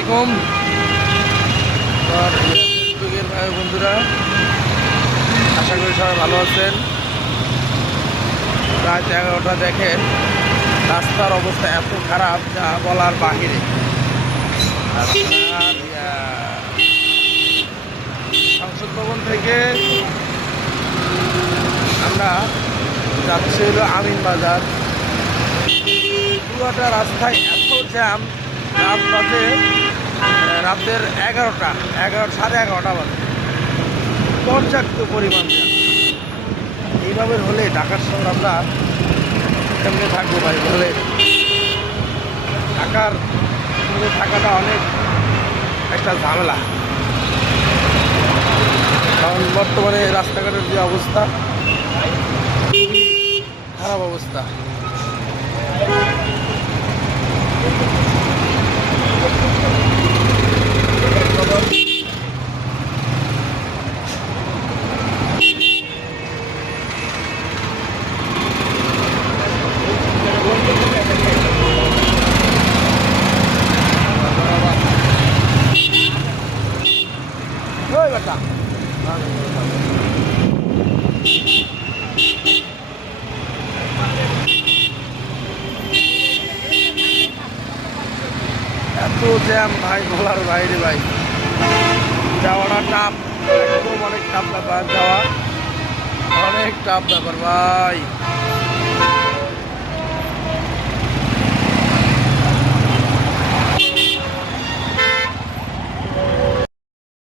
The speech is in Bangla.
আলাইকুম ফেসবুকের ভাই বন্ধুরা, আশা করি সবাই ভালো আছেন। রাত 11টা, দেখেন রাস্তার অবস্থা এত খারাপ যা বলার বাহিরে। সংসদ ভবন থেকে আমরা যাচ্ছি হলো আমিন বাজার। পুরোটা রাস্তায় এত জ্যাম, রাতের 11টা, সাড়ে 11টা বাজে, পর্যাপ্ত পরিমাণ জ্যাম। এইভাবে হলে ঢাকার শহর আমরা কেমনে থাকবো ভাই? বলে ঢাকার থাকাটা অনেক একটা ঝামেলা, কারণ বর্তমানে রাস্তাঘাটের যে অবস্থা, খারাপ অবস্থা। এত জ্যাম ভাই, বলার বাইরে ভাই। যাওয়াটা টাফ, একদম অনেক টাফ ব্যাপার। যাওয়া অনেক টাফ ব্যাপার ভাই।